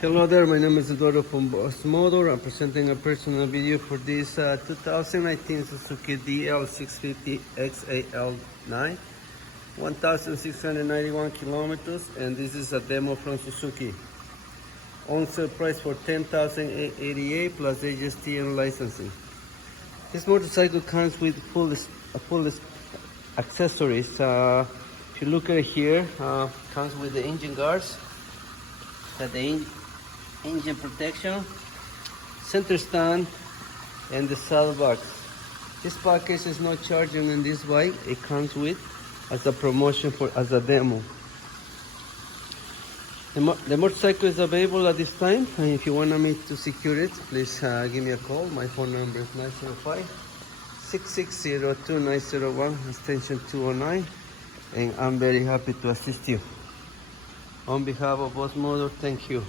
Hello there, my name is Eduardo from Boss Motor. I'm presenting a personal video for this 2019 Suzuki DL650XAL9, 1,691 kilometers, and this is a demo from Suzuki. On sale price for $10,888 plus HST and licensing. This motorcycle comes with full accessories. If you look at it here, comes with the engine guards, got the engine protection, center stand, and the saddle box. This package is not charging in this bike. It comes with as a promotion as a demo. The motorcycle is available at this time, and if you want me to secure it, please give me a call. My phone number is 905-660-2901, extension 209, and I'm very happy to assist you. On behalf of Boss Motor, thank you.